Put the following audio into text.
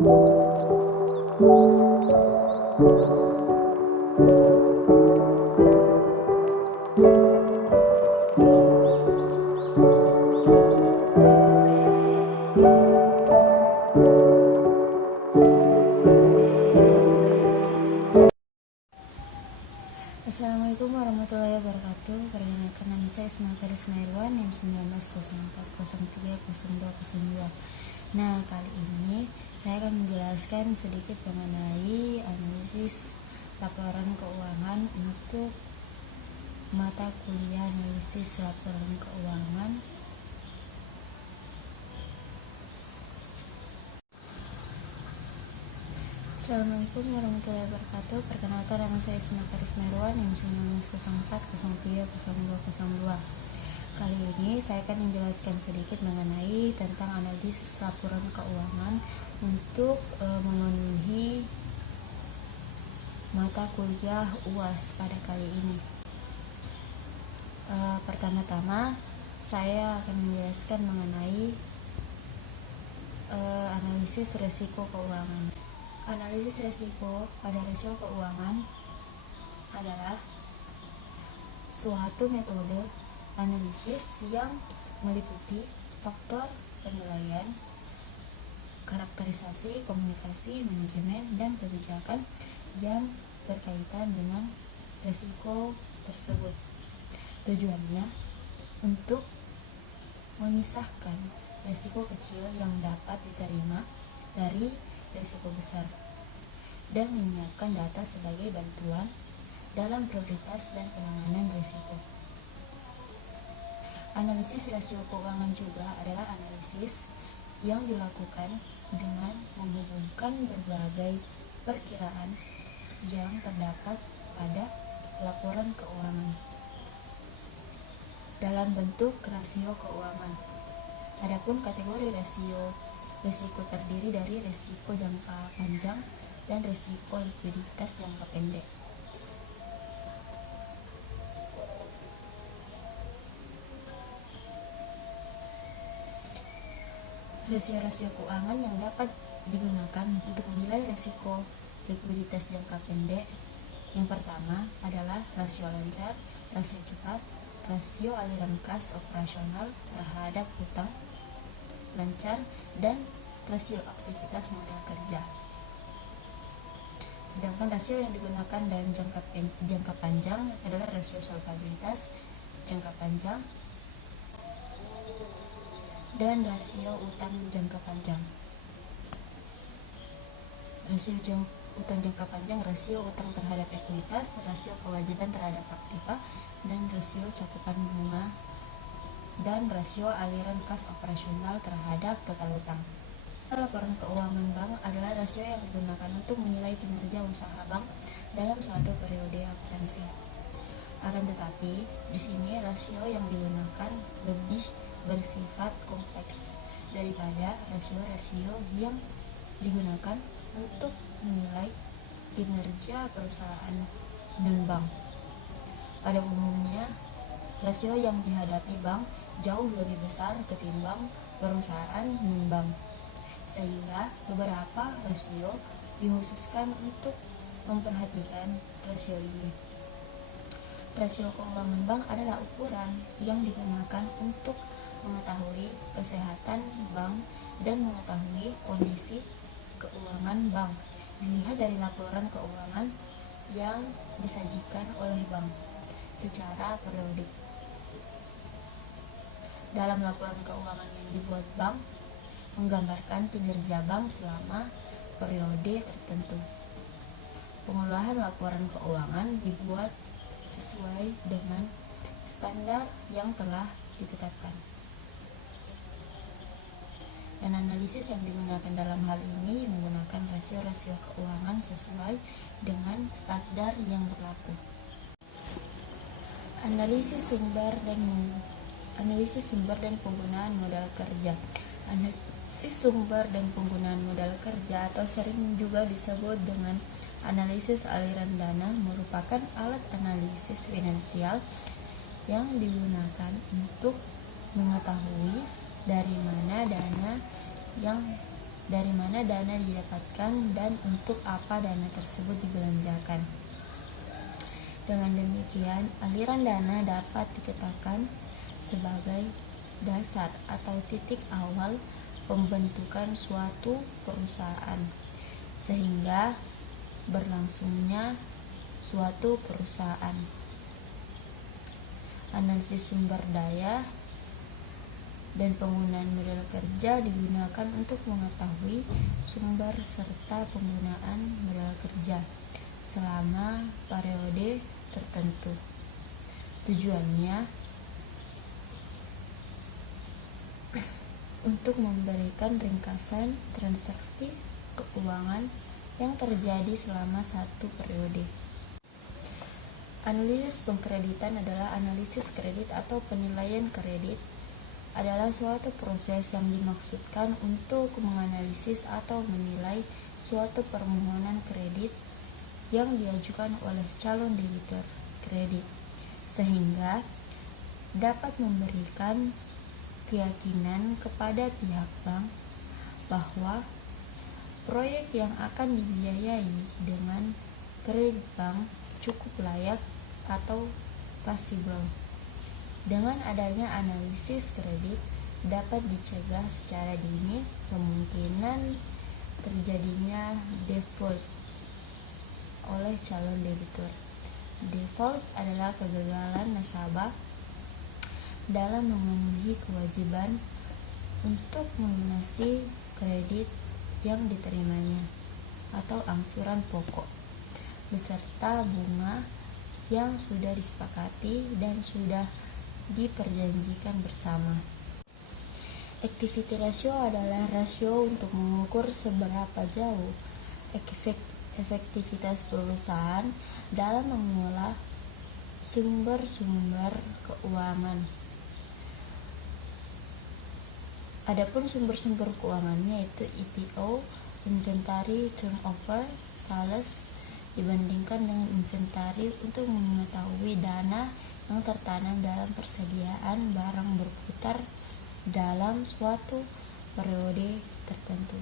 Assalamualaikum warahmatullahi wabarakatuh. Perkenalkan, nama saya Ismail Karisma Irwan, NIM 1904030202. Nah, kali ini saya akan menjelaskan sedikit mengenai analisis laporan keuangan untuk mata kuliah analisis laporan keuangan. Assalamualaikum warahmatullahi wabarakatuh. Perkenalkan, nama saya Ismail Karisma Irwan, NIM 1904030202. Kali ini saya akan menjelaskan sedikit mengenai tentang analisis laporan keuangan untuk memenuhi mata kuliah UAS pada kali ini. Pertama-tama saya akan menjelaskan mengenai analisis risiko keuangan. Analisis risiko pada rasio keuangan adalah suatu metode analisis yang meliputi faktor penilaian, karakterisasi, komunikasi, manajemen, dan kebijakan yang berkaitan dengan risiko tersebut. Tujuannya untuk memisahkan risiko kecil yang dapat diterima dari risiko besar dan menyiapkan data sebagai bantuan dalam prioritas dan penanganan risiko. Analisis rasio keuangan juga adalah analisis yang dilakukan dengan menghubungkan berbagai perkiraan yang terdapat pada laporan keuangan dalam bentuk rasio keuangan. Adapun kategori rasio risiko terdiri dari risiko jangka panjang dan risiko likuiditas jangka pendek. Rasio-rasio keuangan yang dapat digunakan untuk menilai risiko likuiditas jangka pendek yang pertama adalah rasio lancar, rasio cepat, rasio aliran kas operasional terhadap hutang lancar, dan rasio aktivitas modal kerja. Sedangkan rasio yang digunakan dalam jangka panjang adalah rasio solvabilitas jangka panjang dan rasio utang jangka panjang. Rasio utang jangka panjang, rasio utang terhadap ekuitas, rasio kewajiban terhadap aktiva, dan rasio cakupan bunga, dan rasio aliran kas operasional terhadap total utang. Laporan keuangan bank adalah rasio yang digunakan untuk menilai kinerja usaha bank dalam suatu periode akuntansi. Akan tetapi, di sini rasio yang digunakan lebih bersifat kompleks daripada rasio-rasio yang digunakan untuk menilai kinerja perusahaan dan bank. Pada umumnya, rasio yang dihadapi bank jauh lebih besar ketimbang perusahaan non-bank, sehingga beberapa rasio dikhususkan untuk memperhatikan rasio ini. Rasio keuangan bank adalah ukuran yang digunakan untuk mengetahui kesehatan bank dan mengetahui kondisi keuangan bank dilihat dari laporan keuangan yang disajikan oleh bank secara periodik. Dalam laporan keuangan yang dibuat bank menggambarkan kinerja bank selama periode tertentu. Pengolahan laporan keuangan dibuat sesuai dengan standar yang telah ditetapkan. Dan analisis yang digunakan dalam hal ini menggunakan rasio-rasio keuangan sesuai dengan standar yang berlaku. Analisis sumber dan penggunaan modal kerja. Analisis sumber dan penggunaan modal kerja atau sering juga disebut dengan analisis aliran dana merupakan alat analisis finansial yang digunakan untuk mengetahui dari mana dana yang dari mana dana didapatkan dan untuk apa dana tersebut dibelanjakan. Dengan demikian, aliran dana dapat dikatakan sebagai dasar atau titik awal pembentukan suatu perusahaan, sehingga berlangsungnya suatu perusahaan. Analisis sumber daya dan penggunaan modal kerja digunakan untuk mengetahui sumber serta penggunaan modal kerja selama periode tertentu. Tujuannya untuk memberikan ringkasan transaksi keuangan yang terjadi selama satu periode. Analisis pengkreditan adalah analisis kredit atau penilaian kredit adalah suatu proses yang dimaksudkan untuk menganalisis atau menilai suatu permohonan kredit yang diajukan oleh calon debitur kredit, sehingga dapat memberikan keyakinan kepada pihak bank bahwa proyek yang akan dibiayai dengan kredit bank cukup layak atau possible. Dengan adanya analisis kredit, dapat dicegah secara dini kemungkinan terjadinya default oleh calon debitur. Default adalah kegagalan nasabah dalam memenuhi kewajiban untuk melunasi kredit yang diterimanya atau angsuran pokok beserta bunga yang sudah disepakati dan sudah diperjanjikan bersama. Activity ratio adalah rasio untuk mengukur seberapa jauh efektivitas perusahaan dalam mengelola sumber-sumber keuangan. Adapun sumber-sumber keuangannya yaitu ITO, inventory turnover, sales, dibandingkan dengan inventari untuk mengetahui dana yang tertanam dalam persediaan barang berputar dalam suatu periode tertentu.